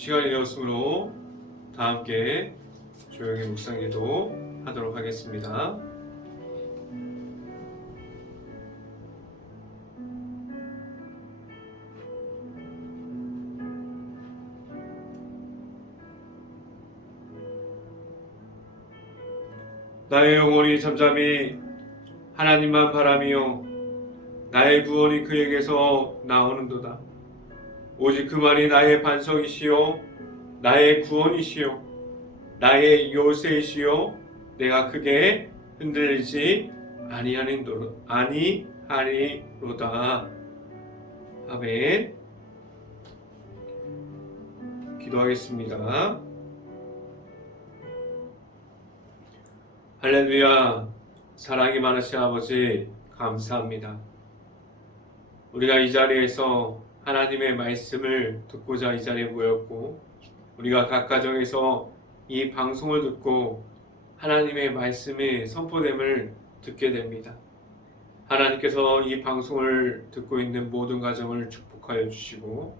시간이 되었으므로 다 함께 조용히 묵상기도 하도록 하겠습니다. 나의 영혼이 잠잠히 하나님만 바라며 나의 구원이 그에게서 나오는도다. 오직 그만이 나의 반석이시요 나의 구원이시요 나의 요새이시요 내가 크게 흔들리지 아니하리로다. 아멘. 기도하겠습니다. 할렐루야. 사랑이 많으신 아버지 감사합니다. 우리가 이 자리에서 하나님의 말씀을 듣고자 이 자리에 모였고, 우리가 각 가정에서 이 방송을 듣고 하나님의 말씀이 선포됨을 듣게 됩니다. 하나님께서 이 방송을 듣고 있는 모든 가정을 축복하여 주시고,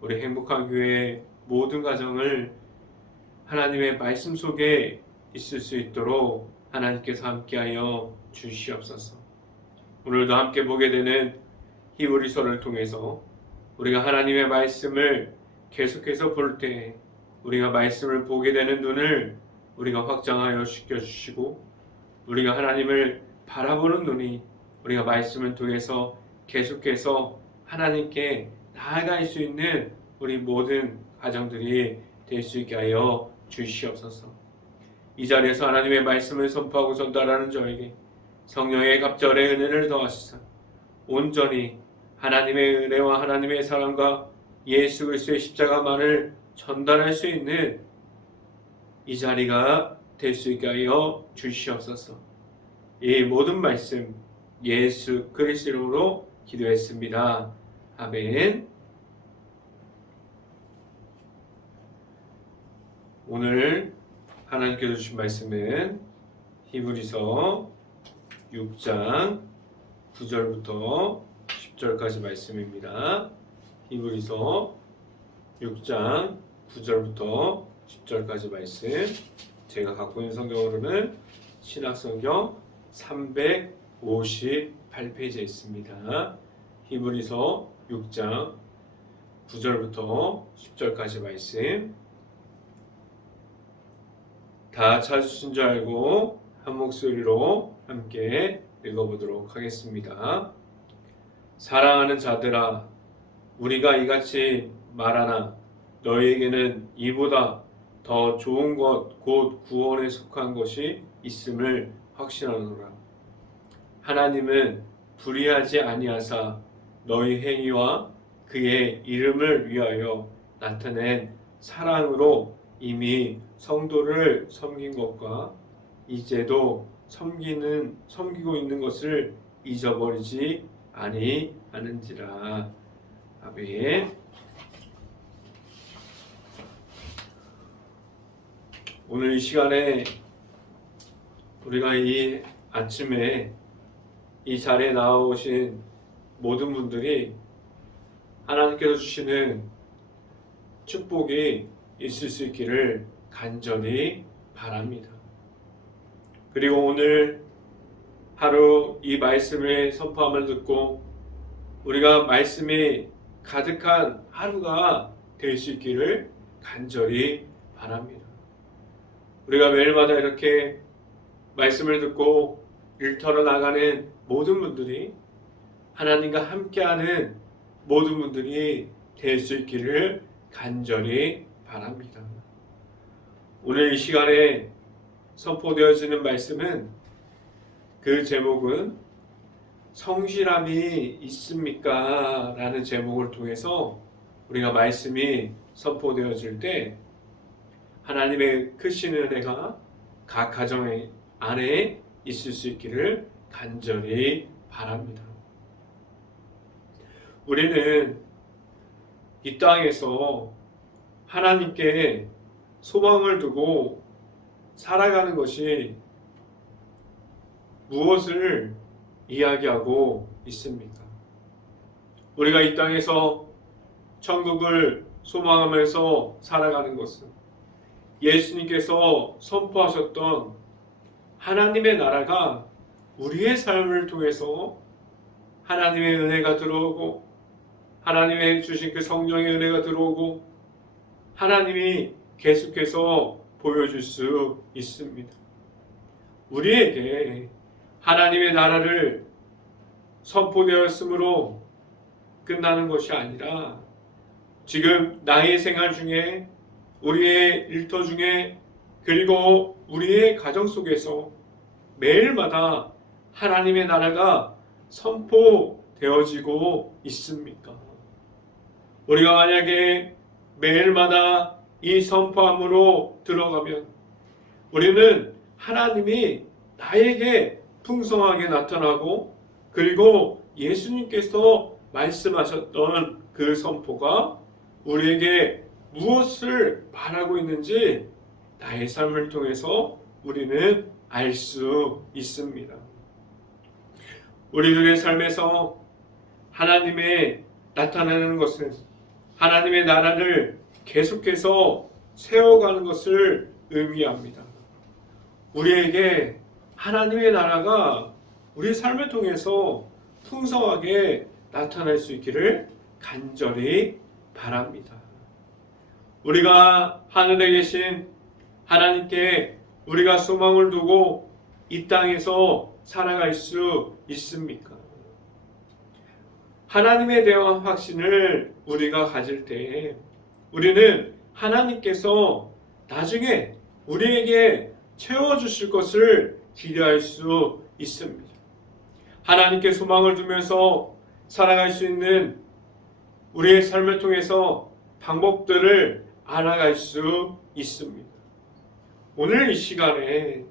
우리 행복한 교회의 모든 가정을 하나님의 말씀 속에 있을 수 있도록 하나님께서 함께하여 주시옵소서. 오늘도 함께 보게 되는 히브리서를 통해서 우리가 하나님의 말씀을 계속해서 볼 때 우리가 말씀을 보게 되는 눈을 우리가 확장하여 시켜주시고, 우리가 하나님을 바라보는 눈이 우리가 말씀을 통해서 계속해서 하나님께 나아갈 수 있는 우리 모든 가정들이 될 수 있게 하여 주시옵소서. 이 자리에서 하나님의 말씀을 선포하고 전달하는 저에게 성령의 갑절의 은혜를 더하시사 온전히 하나님의 은혜와 하나님의 사랑과 예수 그리스도의 십자가만을 전달할 수 있는 이 자리가 될 수 있게 하여 주시옵소서. 이 모든 말씀 예수 그리스도 이름으로 기도했습니다. 아멘. 오늘 하나님께서 주신 말씀은 히브리서 6장 9절부터 10절까지 말씀입니다. 히브리서 6장 9절부터 10절까지 말씀, 제가 갖고 있는 성경으로는 신약성경 358페이지에 있습니다. 히브리서 6장 9절부터 10절까지 말씀, 다 찾으신 줄 알고 한 목소리로 함께 읽어보도록 하겠습니다. 사랑하는 자들아, 우리가 이같이 말하나 너희에게는 이보다 더 좋은 것 곧 구원에 속한 것이 있음을 확신하노라. 하나님은 불의하지 아니하사 너희 행위와 그의 이름을 위하여 나타낸 사랑으로 이미 성도를 섬긴 것과 이제도 섬기고 있는 것을 잊어버리지 아니하는지라. 아멘. 오늘 이 시간에 우리가 이 아침에 이 자리에 나오신 모든 분들이 하나님께서 주시는 축복이 있을 수 있기를 간절히 바랍니다. 그리고 오늘 하루 이 말씀의 선포함을 듣고 우리가 말씀이 가득한 하루가 될 수 있기를 간절히 바랍니다. 우리가 매일마다 이렇게 말씀을 듣고 일터로 나가는 모든 분들이 하나님과 함께하는 모든 분들이 될 수 있기를 간절히 바랍니다. 오늘 이 시간에 선포되어지는 말씀은, 그 제목은 성실함이 있습니까? 라는 제목을 통해서 우리가 말씀이 선포되어질 때 하나님의 크신 은혜가 각 가정 안에 있을 수 있기를 간절히 바랍니다. 우리는 이 땅에서 하나님께 소망을 두고 살아가는 것이 무엇을 이야기하고 있습니까? 우리가 이 땅에서 천국을 소망하면서 살아가는 것은 예수님께서 선포하셨던 하나님의 나라가 우리의 삶을 통해서 하나님의 은혜가 들어오고 하나님의 주신 그 성령의 은혜가 들어오고 하나님이 계속해서 보여줄 수 있습니다. 우리에게 하나님의 나라를 선포되었으므로 끝나는 것이 아니라 지금 나의 생활 중에 우리의 일터 중에 그리고 우리의 가정 속에서 매일마다 하나님의 나라가 선포되어지고 있습니까? 우리가 만약에 매일마다 이 선포함으로 들어가면 우리는 하나님이 나에게 풍성하게 나타나고 그리고 예수님께서 말씀하셨던 그 선포가 우리에게 무엇을 말하고 있는지 나의 삶을 통해서 우리는 알 수 있습니다. 우리들의 삶에서 하나님의 나타나는 것은 하나님의 나라를 계속해서 세워가는 것을 의미합니다. 우리에게 하나님의 나라가 우리 삶을 통해서 풍성하게 나타날 수 있기를 간절히 바랍니다. 우리가 하늘에 계신 하나님께 우리가 소망을 두고 이 땅에서 살아갈 수 있습니까? 하나님에 대한 확신을 우리가 가질 때 우리는 하나님께서 나중에 우리에게 채워주실 것을 기대할 수 있습니다. 하나님께 소망을 두면서 살아갈 수 있는 우리의 삶을 통해서 방법들을 알아갈 수 있습니다. 오늘 이 시간에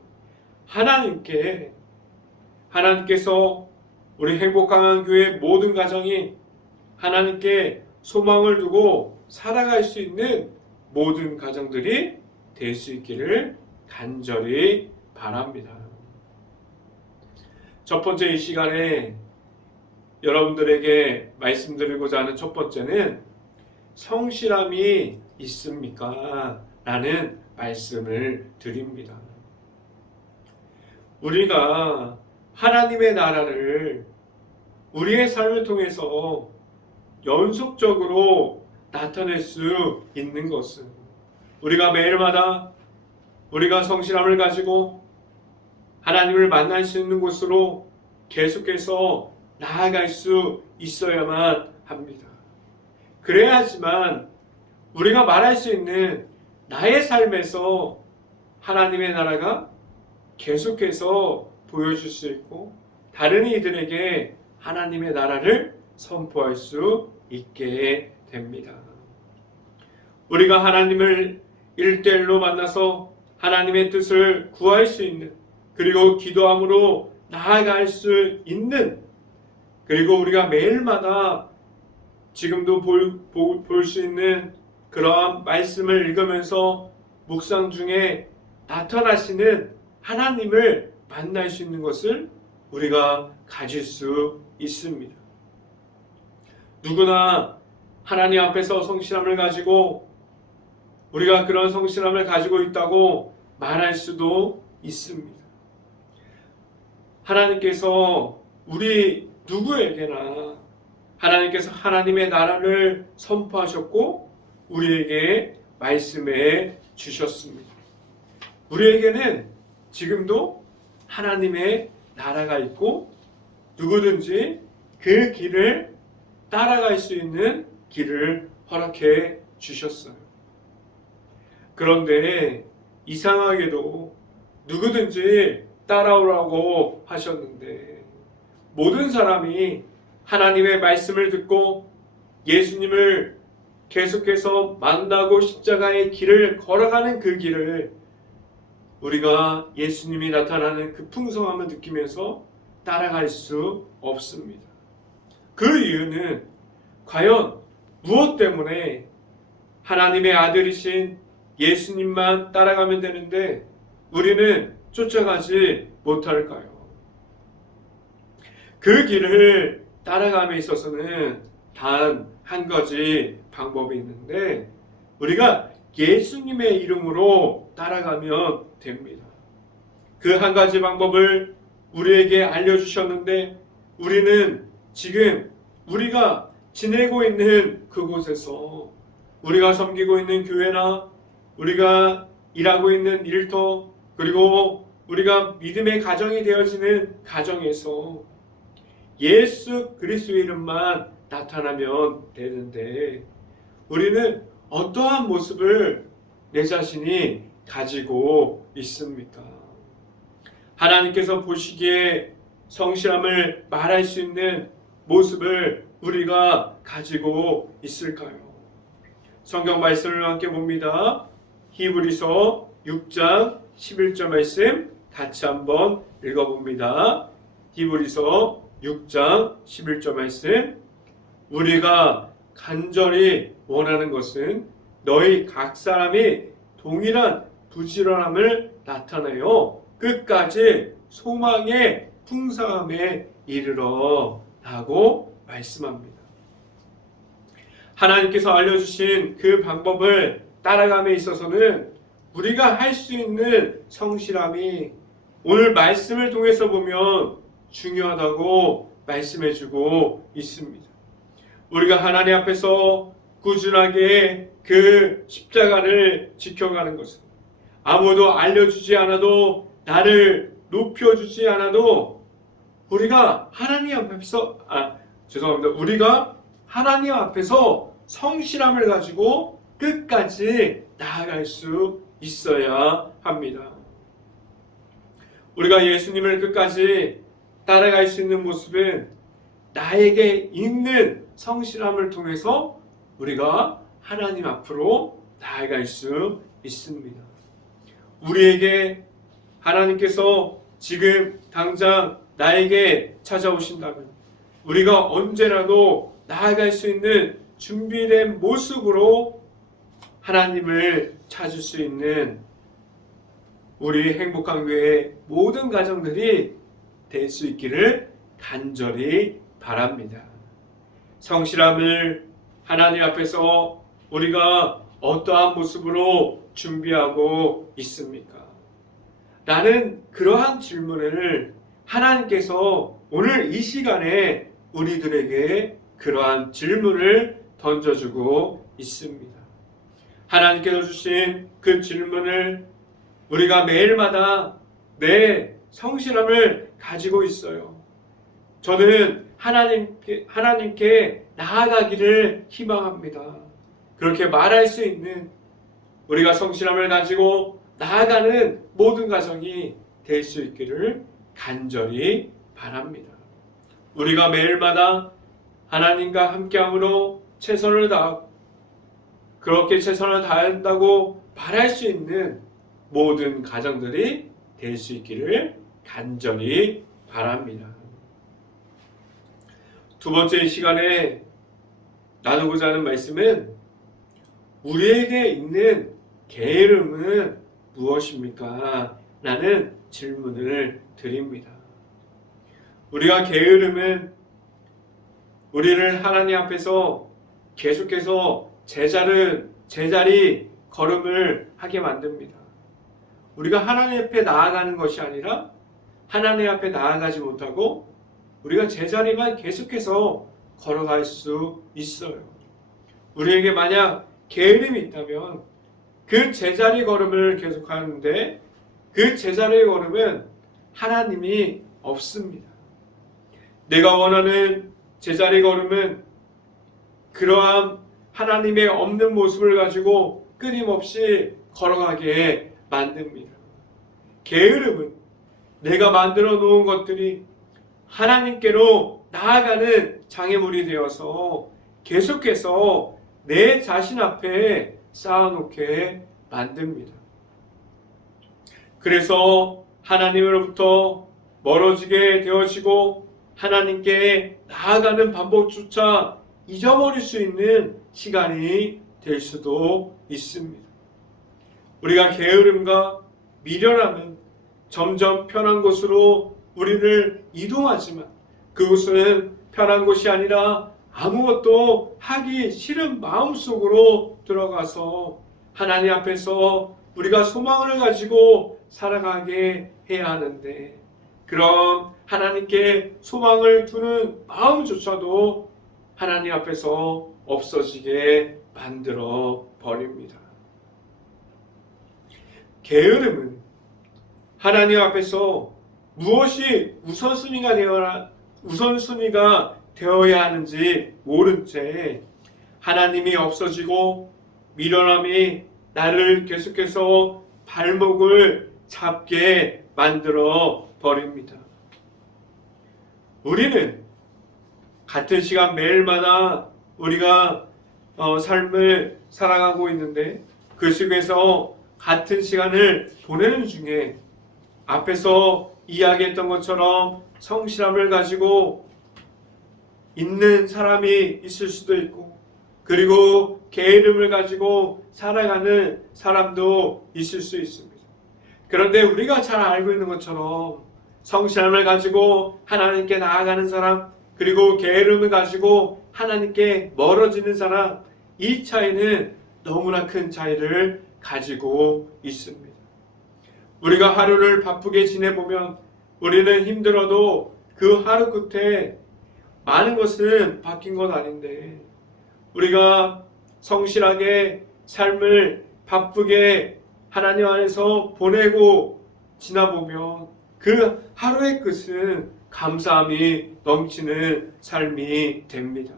하나님께서 우리 행복강한 교회 모든 가정이 하나님께 소망을 두고 살아갈 수 있는 모든 가정들이 될 수 있기를 간절히 바랍니다. 첫 번째 이 시간에 여러분들에게 말씀드리고자 하는 첫 번째는 성실함이 있습니까? 라는 말씀을 드립니다. 우리가 하나님의 나라를 우리의 삶을 통해서 연속적으로 나타낼 수 있는 것은 우리가 매일마다 우리가 성실함을 가지고 하나님을 만날 수 있는 곳으로 계속해서 나아갈 수 있어야만 합니다. 그래야지만 우리가 말할 수 있는 나의 삶에서 하나님의 나라가 계속해서 보여줄 수 있고 다른 이들에게 하나님의 나라를 선포할 수 있게 됩니다. 우리가 하나님을 1대1로 만나서 하나님의 뜻을 구할 수 있는 그리고 기도함으로 나아갈 수 있는 그리고 우리가 매일마다 지금도 볼 수 있는 그러한 말씀을 읽으면서 묵상 중에 나타나시는 하나님을 만날 수 있는 것을 우리가 가질 수 있습니다. 누구나 하나님 앞에서 성실함을 가지고 우리가 그런 성실함을 가지고 있다고 말할 수도 있습니다. 하나님께서 우리 누구에게나 하나님께서 하나님의 나라를 선포하셨고 우리에게 말씀해 주셨습니다. 우리에게는 지금도 하나님의 나라가 있고 누구든지 그 길을 따라갈 수 있는 길을 허락해 주셨어요. 그런데 이상하게도 누구든지 따라오라고 하셨는데 모든 사람이 하나님의 말씀을 듣고 예수님을 계속해서 만나고 십자가의 길을 걸어가는 그 길을 우리가 예수님이 나타나는 그 풍성함을 느끼면서 따라갈 수 없습니다. 그 이유는 과연 무엇 때문에 하나님의 아들이신 예수님만 따라가면 되는데 우리는 쫓아가지 못할까요? 그 길을 따라감에 있어서는 단 한 가지 방법이 있는데 우리가 예수님의 이름으로 따라가면 됩니다. 그 한 가지 방법을 우리에게 알려주셨는데 우리는 지금 우리가 지내고 있는 그곳에서 우리가 섬기고 있는 교회나 우리가 일하고 있는 일터 그리고 우리가 믿음의 가정이 되어지는 가정에서 예수 그리스도의 이름만 나타나면 되는데 우리는 어떠한 모습을 내 자신이 가지고 있습니까? 하나님께서 보시기에 성실함을 말할 수 있는 모습을 우리가 가지고 있을까요? 성경 말씀을 함께 봅니다. 히브리서 6장 11절 말씀 같이 한번 읽어봅니다. 히브리서 6장 11절 말씀 우리가 간절히 원하는 것은 너희 각 사람이 동일한 부지런함을 나타내어 끝까지 소망의 풍성함에 이르러 라고 말씀합니다. 하나님께서 알려주신 그 방법을 따라감에 있어서는 우리가 할 수 있는 성실함이 오늘 말씀을 통해서 보면 중요하다고 말씀해주고 있습니다. 우리가 하나님 앞에서 꾸준하게 그 십자가를 지켜가는 것은 아무도 알려주지 않아도 나를 높여주지 않아도 우리가 하나님 앞에서 우리가 하나님 앞에서 성실함을 가지고 끝까지 나아갈 수 있어야 합니다. 우리가 예수님을 끝까지 따라갈 수 있는 모습은 나에게 있는 성실함을 통해서 우리가 하나님 앞으로 나아갈 수 있습니다. 우리에게 하나님께서 지금 당장 나에게 찾아오신다면 우리가 언제라도 나아갈 수 있는 준비된 모습으로 하나님을 찾을 수 있는 우리 행복한 교회의 모든 가정들이 될 수 있기를 간절히 바랍니다. 성실함을 하나님 앞에서 우리가 어떠한 모습으로 준비하고 있습니까? 나는 그러한 질문을 하나님께서 오늘 이 시간에 우리들에게 그러한 질문을 던져주고 있습니다. 하나님께서 주신 그 질문을 우리가 매일마다 내 성실함을 가지고 있어요. 저는 하나님께 나아가기를 희망합니다. 그렇게 말할 수 있는 우리가 성실함을 가지고 나아가는 모든 가정이 될 수 있기를 간절히 바랍니다. 우리가 매일마다 하나님과 함께함으로 최선을 다하고 그렇게 최선을 다한다고 말할 수 있는 모든 가정들이 될 수 있기를 간절히 바랍니다. 두 번째 시간에 나누고자 하는 말씀은 우리에게 있는 게으름은 무엇입니까? 라는 질문을 드립니다. 우리가 게으름은 우리를 하나님 앞에서 계속해서 제자리 걸음을 하게 만듭니다. 우리가 하나님 앞에 나아가는 것이 아니라 하나님 앞에 나아가지 못하고 우리가 제자리만 계속해서 걸어갈 수 있어요. 우리에게 만약 게으름이 있다면 그 제자리 걸음을 계속하는데 그 제자리 걸음은 하나님이 없습니다. 내가 원하는 제자리 걸음은 그러한 하나님의 없는 모습을 가지고 끊임없이 걸어가게 만듭니다. 게으름은 내가 만들어 놓은 것들이 하나님께로 나아가는 장애물이 되어서 계속해서 내 자신 앞에 쌓아놓게 만듭니다. 그래서 하나님으로부터 멀어지게 되어지고 하나님께 나아가는 방법조차 잊어버릴 수 있는 시간이 될 수도 있습니다. 우리가 게으름과 미련함은 점점 편한 곳으로 우리를 이동하지만 그곳은 편한 곳이 아니라 아무것도 하기 싫은 마음속으로 들어가서 하나님 앞에서 우리가 소망을 가지고 살아가게 해야 하는데, 그런 하나님께 소망을 두는 마음조차도 하나님 앞에서 없어지게 만들어 버립니다. 게으름은 하나님 앞에서 무엇이 우선순위가 되어야 하는지 모른 채 하나님이 없어지고 미련함이 나를 계속해서 발목을 잡게 만들어 버립니다. 우리는 같은 시간 매일마다 우리가 삶을 살아가고 있는데, 그 속에서 같은 시간을 보내는 중에 앞에서 이야기했던 것처럼 성실함을 가지고 있는 사람이 있을 수도 있고, 그리고 게으름을 가지고 살아가는 사람도 있을 수 있습니다. 그런데 우리가 잘 알고 있는 것처럼 성실함을 가지고 하나님께 나아가는 사람, 그리고 게으름을 가지고 하나님께 멀어지는 사람, 이 차이는 너무나 큰 차이를 가지고 있습니다. 우리가 하루를 바쁘게 지내보면 우리는 힘들어도 그 하루 끝에 많은 것은 바뀐 건 아닌데, 우리가 성실하게 삶을 바쁘게 하나님 안에서 보내고 지나보면 그 하루의 끝은 감사함이 넘치는 삶이 됩니다.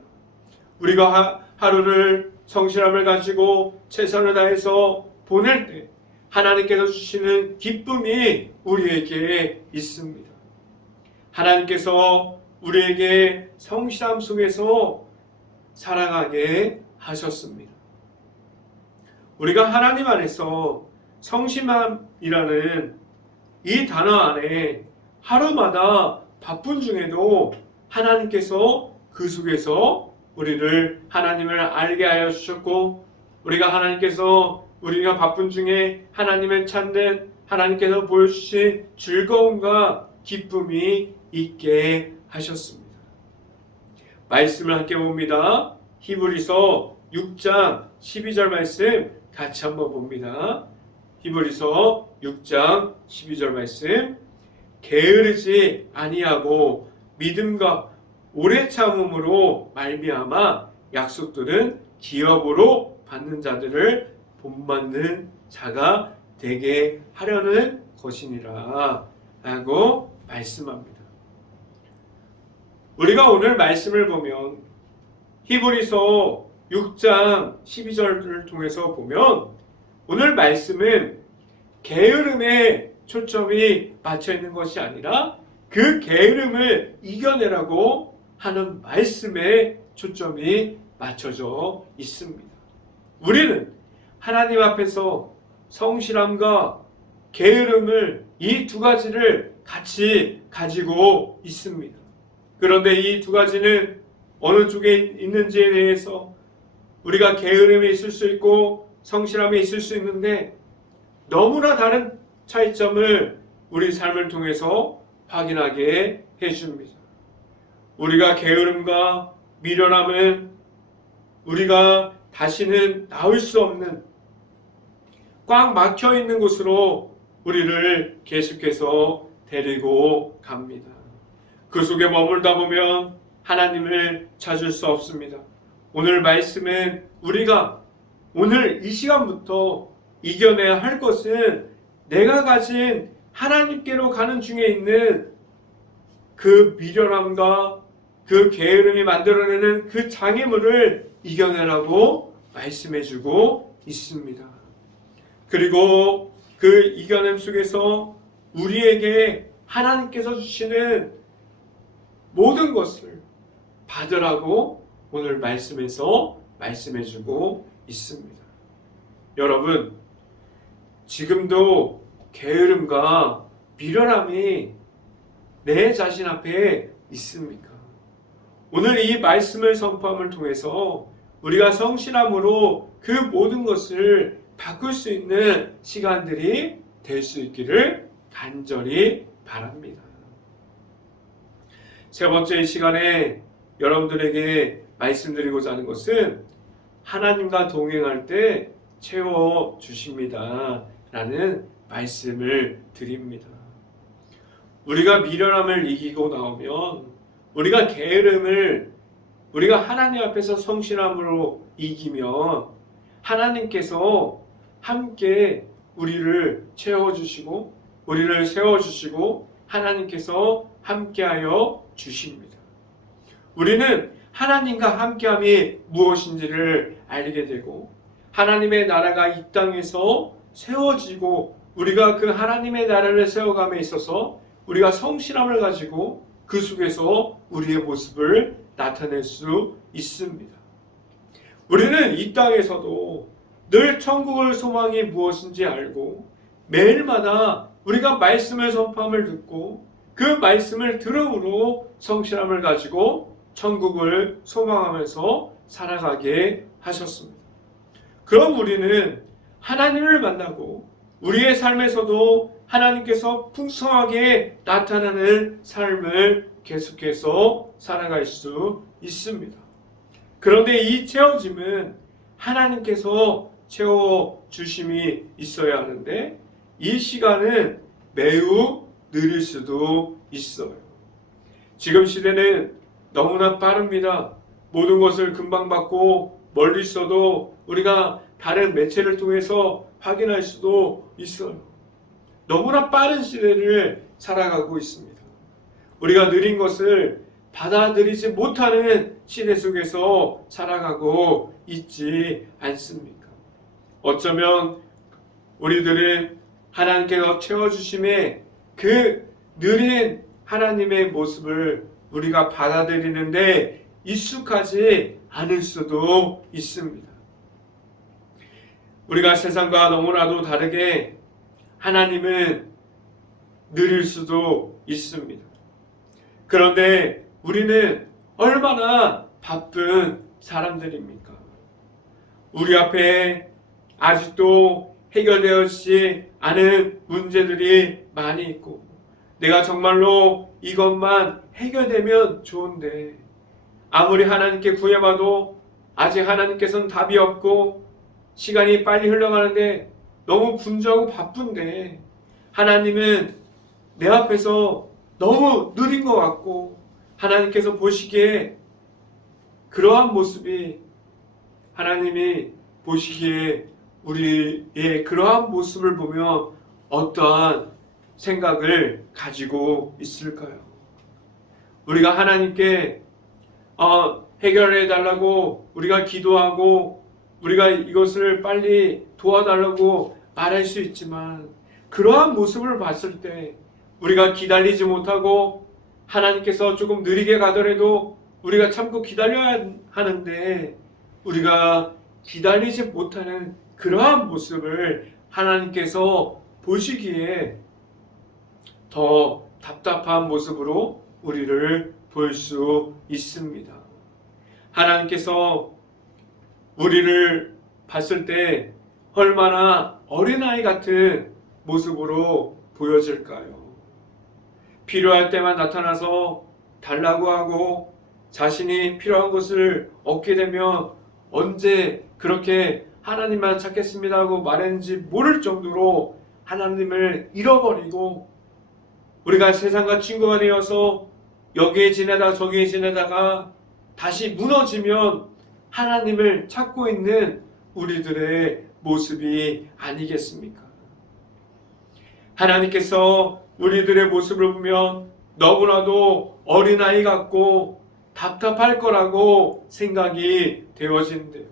우리가 하루를 성실함을 가지고 최선을 다해서 보낼 때 하나님께서 주시는 기쁨이 우리에게 있습니다. 하나님께서 우리에게 성실함 속에서 살아가게 하셨습니다. 우리가 하나님 안에서 성실함이라는 이 단어 안에 하루마다 바쁜 중에도 하나님께서 그 속에서 우리를 하나님을 알게 하여 주셨고, 우리가 하나님께서 우리가 바쁜 중에 하나님을 찾는 하나님께서 보여주신 즐거움과 기쁨이 있게 하셨습니다. 말씀을 함께 봅니다. 히브리서 6장 12절 말씀 같이 한번 봅니다. 히브리서 6장 12절 말씀. 게으르지 아니하고 믿음과 오래 참음으로 말미암아 약속들은 기업으로 받는 자들을 본받는 자가 되게 하려는 것이니라 라고 말씀합니다. 우리가 오늘 말씀을 보면 히브리서 6장 12절을 통해서 보면 오늘 말씀은 게으름에 초점이 맞춰 있는 것이 아니라 그 게으름을 이겨내라고 하는 말씀에 초점이 맞춰져 있습니다. 우리는 하나님 앞에서 성실함과 게으름을, 이 두 가지를 같이 가지고 있습니다. 그런데 이 두 가지는 어느 쪽에 있는지에 대해서 우리가 게으름이 있을 수 있고 성실함이 있을 수 있는데 너무나 다른 차이점을 우리 삶을 통해서 확인하게 해줍니다. 우리가 게으름과 미련함은 우리가 다시는 나올 수 없는 꽉 막혀 있는 곳으로 우리를 계속해서 데리고 갑니다. 그 속에 머물다 보면 하나님을 찾을 수 없습니다. 오늘 말씀은 우리가 오늘 이 시간부터 이겨내야 할 것은 내가 가진 하나님께로 가는 중에 있는 그 미련함과 그 게으름이 만들어내는 그 장애물을 이겨내라고 말씀해주고 있습니다. 그리고 그 이겨냄 속에서 우리에게 하나님께서 주시는 모든 것을 받으라고 오늘 말씀에서 말씀해주고 있습니다. 여러분, 지금도 게으름과 미련함이 내 자신 앞에 있습니까? 오늘 이 말씀을 선포함을 통해서 우리가 성실함으로 그 모든 것을 바꿀 수 있는 시간들이 될 수 있기를 간절히 바랍니다. 세 번째 시간에 여러분들에게 말씀드리고자 하는 것은 하나님과 동행할 때 채워주십니다 라는 말씀을 드립니다. 우리가 미련함을 이기고 나오면, 우리가 게으름을 우리가 하나님 앞에서 성실함으로 이기면 하나님께서 함께 우리를 채워주시고 우리를 세워주시고 하나님께서 함께하여 주십니다. 우리는 하나님과 함께함이 무엇인지를 알게 되고 하나님의 나라가 이 땅에서 세워지고 우리가 그 하나님의 나라를 세워감에 있어서 우리가 성실함을 가지고 그 속에서 우리의 모습을 나타낼 수 있습니다. 우리는 이 땅에서도 늘 천국을 소망이 무엇인지 알고 매일마다 우리가 말씀을 선포함을 듣고 그 말씀을 들음으로 성실함을 가지고 천국을 소망하면서 살아가게 하셨습니다. 그럼 우리는 하나님을 만나고 우리의 삶에서도 하나님께서 풍성하게 나타나는 삶을 계속해서 살아갈 수 있습니다. 그런데 이 채워짐은 하나님께서 채워주심이 있어야 하는데 이 시간은 매우 느릴 수도 있어요. 지금 시대는 너무나 빠릅니다. 모든 것을 금방 받고 멀리 있어도 우리가 다른 매체를 통해서 확인할 수도 있어요. 너무나 빠른 시대를 살아가고 있습니다. 우리가 느린 것을 받아들이지 못하는 시대 속에서 살아가고 있지 않습니까? 어쩌면 우리들은 하나님께서 채워주심에 그 느린 하나님의 모습을 우리가 받아들이는데 익숙하지 않을 수도 있습니다. 우리가 세상과 너무나도 다르게 하나님은 느릴 수도 있습니다. 그런데 우리는 얼마나 바쁜 사람들입니까? 우리 앞에 아직도 해결되었지 않은 문제들이 많이 있고 내가 정말로 이것만 해결되면 좋은데 아무리 하나님께 구해봐도 아직 하나님께서는 답이 없고 시간이 빨리 흘러가는데 너무 분주하고 바쁜데 하나님은 내 앞에서 너무 느린 것 같고 하나님께서 보시기에 그러한 모습이 하나님이 보시기에 우리의 그러한 모습을 보며 어떠한 생각을 가지고 있을까요? 우리가 하나님께 해결해 달라고 우리가 기도하고 우리가 이것을 빨리 도와달라고 말할 수 있지만 그러한 모습을 봤을 때 우리가 기다리지 못하고 하나님께서 조금 느리게 가더라도 우리가 참고 기다려야 하는데 우리가 기다리지 못하는 그러한 모습을 하나님께서 보시기에 더 답답한 모습으로 우리를 볼 수 있습니다. 하나님께서 우리를 봤을 때 얼마나 어린아이 같은 모습으로 보여질까요? 필요할 때만 나타나서 달라고 하고 자신이 필요한 것을 얻게 되면 언제 그렇게 하나님만 찾겠습니다 하고 말했는지 모를 정도로 하나님을 잃어버리고 우리가 세상과 친구가 되어서 여기에 지내다가 저기에 지내다가 다시 무너지면 하나님을 찾고 있는 우리들의 모습이 아니겠습니까? 하나님께서 우리들의 모습을 보면 너무나도 어린아이 같고 답답할 거라고 생각이 되어지는데요.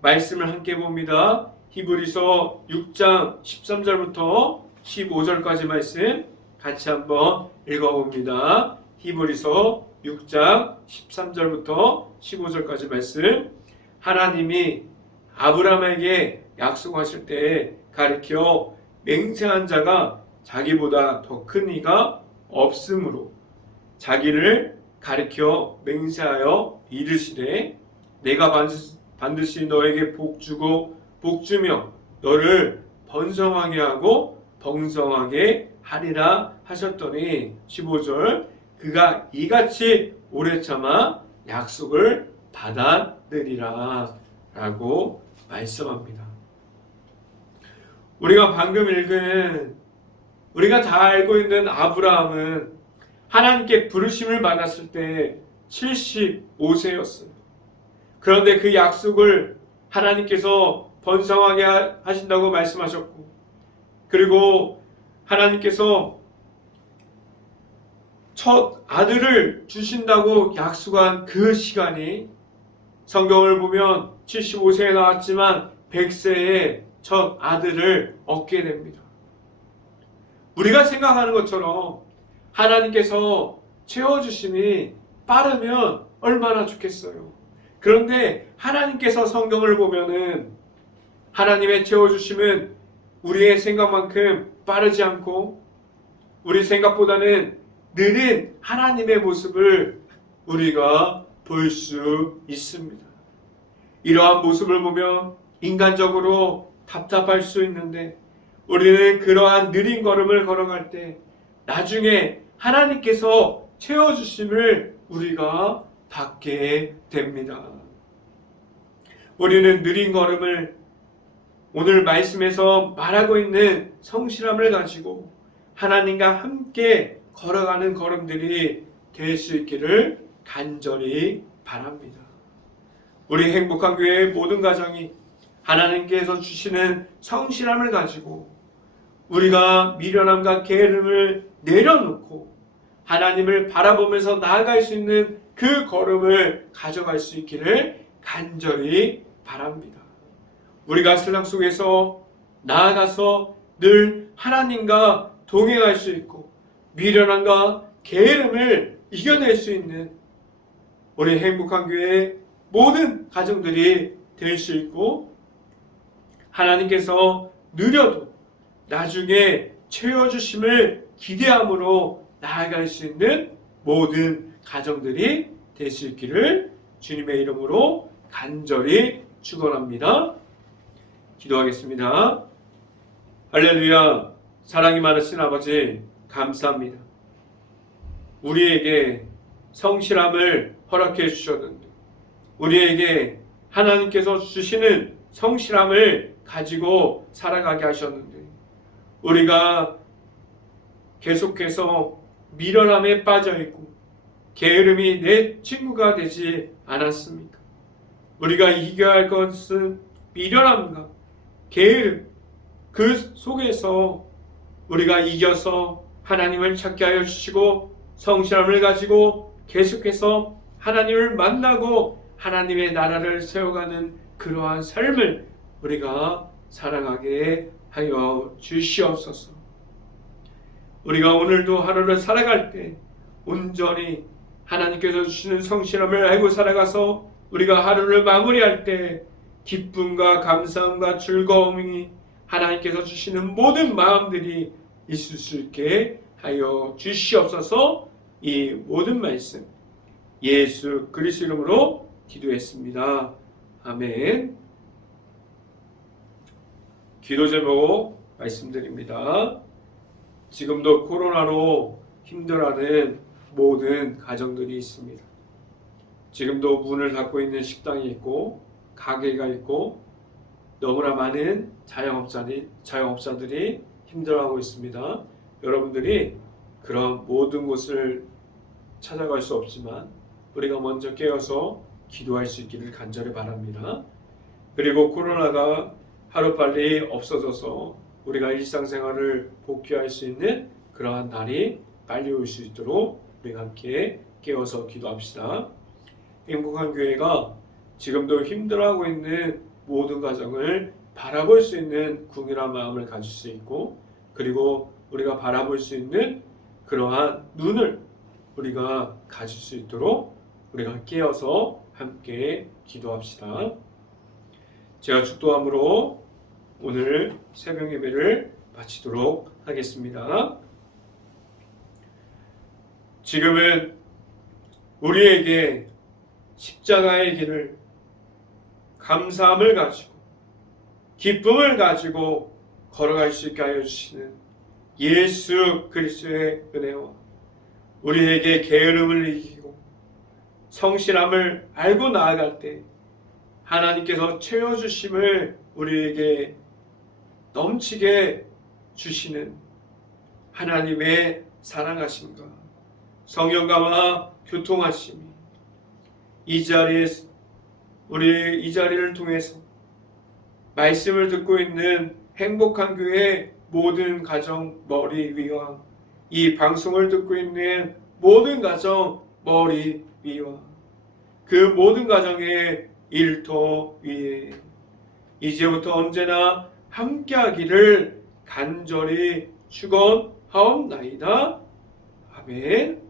말씀을 함께 봅니다. 히브리서 6장 13절부터 15절까지 말씀 같이 한번 읽어봅니다. 히브리서 6장 13절부터 15절까지 말씀. 하나님이 아브라함에게 약속하실 때 가리켜 맹세한 자가 자기보다 더 큰 이가 없으므로 자기를 가리켜 맹세하여 이르시되 내가 반드시 너에게 복주고 복주며 너를 번성하게 하고 번성하게 하리라 하셨더니 15절 그가 이같이 오래 참아 약속을 받아들이라 라고 말씀합니다. 우리가 방금 읽은, 우리가 다 알고 있는 아브라함은 하나님께 부르심을 받았을 때 75세였어요. 그런데 그 약속을 하나님께서 번성하게 하신다고 말씀하셨고, 그리고 하나님께서 첫 아들을 주신다고 약속한 그 시간이 성경을 보면 75세에 나왔지만 100세에 첫 아들을 얻게 됩니다. 우리가 생각하는 것처럼 하나님께서 채워주심이 빠르면 얼마나 좋겠어요. 그런데 하나님께서 성경을 보면은 하나님의 채워주심은 우리의 생각만큼 빠르지 않고 우리 생각보다는 느린 하나님의 모습을 우리가 볼 수 있습니다. 이러한 모습을 보면 인간적으로 답답할 수 있는데 우리는 그러한 느린 걸음을 걸어갈 때 나중에 하나님께서 채워주심을 우리가 받게 됩니다. 우리는 느린 걸음을 오늘 말씀에서 말하고 있는 성실함을 가지고 하나님과 함께 걸어가는 걸음들이 될 수 있기를 간절히 바랍니다. 우리 행복한 교회의 모든 가정이 하나님께서 주시는 성실함을 가지고 우리가 미련함과 게으름을 내려놓고 하나님을 바라보면서 나아갈 수 있는 그 걸음을 가져갈 수 있기를 간절히 바랍니다. 우리가 세상 속에서 나아가서 늘 하나님과 동행할 수 있고 미련함과 게으름을 이겨낼 수 있는 우리 행복한 교회의 모든 가정들이 될 수 있고 하나님께서 느려도 나중에 채워주심을 기대함으로 나아갈 수 있는 모든 가정들이 될 수 있기를 주님의 이름으로 간절히 축원합니다. 기도하겠습니다. 할렐루야. 사랑이 많으신 아버지 감사합니다. 우리에게 성실함을 허락해 주셨는데 우리에게 하나님께서 주시는 성실함을 가지고 살아가게 하셨는데 우리가 계속해서 미련함에 빠져있고 게으름이 내 친구가 되지 않았습니까? 우리가 이겨야 할 것은 미련함과 게으름, 그 속에서 우리가 이겨서 하나님을 찾게 하여 주시고 성실함을 가지고 계속해서 하나님을 만나고 하나님의 나라를 세워가는 그러한 삶을 우리가 살아가게 하여 주시옵소서. 우리가 오늘도 하루를 살아갈 때 온전히 하나님께서 주시는 성실함을 알고 살아가서 우리가 하루를 마무리할 때 기쁨과 감사함과 즐거움이 하나님께서 주시는 모든 마음들이 있을 수 있게 하여 주시옵소서. 이 모든 말씀 예수 그리스도 이름으로 기도했습니다. 아멘. 기도 제목 말씀드립니다. 지금도 코로나로 힘들어하는 모든 가정들이 있습니다. 지금도 문을 닫고 있는 식당이 있고 가게가 있고 너무나 많은 자영업자들이 힘들어하고 있습니다. 여러분들이 그런 모든 곳을 찾아갈 수 없지만 우리가 먼저 깨어서 기도할 수 있기를 간절히 바랍니다. 그리고 코로나가 하루빨리 없어져서 우리가 일상생활을 복귀할 수 있는 그러한 날이 빨리 올 수 있도록 우리가 함께 깨어서 기도합시다. 행복한 교회가 지금도 힘들어하고 있는 모든 가정을 바라볼 수 있는 궁일한 마음을 가질 수 있고 그리고 우리가 바라볼 수 있는 그러한 눈을 우리가 가질 수 있도록 우리가 깨어서 함께 기도합시다. 제가 축도함으로 오늘 새벽 예배를 마치도록 하겠습니다. 지금은 우리에게 십자가의 길을 감사함을 가지고 기쁨을 가지고 걸어갈 수 있게 하여 주시는 예수 그리스도의 은혜와 우리에게 게으름을 이기고 성실함을 알고 나아갈 때 하나님께서 채워주심을 우리에게 넘치게 주시는 하나님의 사랑하심과 성령과 교통하심이 이 자리를 통해서 말씀을 듣고 있는 행복한 교회 모든 가정 머리 위와 이 방송을 듣고 있는 모든 가정 머리 위와 그 모든 가정의 일터 위에 이제부터 언제나 함께하기를 간절히 축원하옵나이다. 아멘.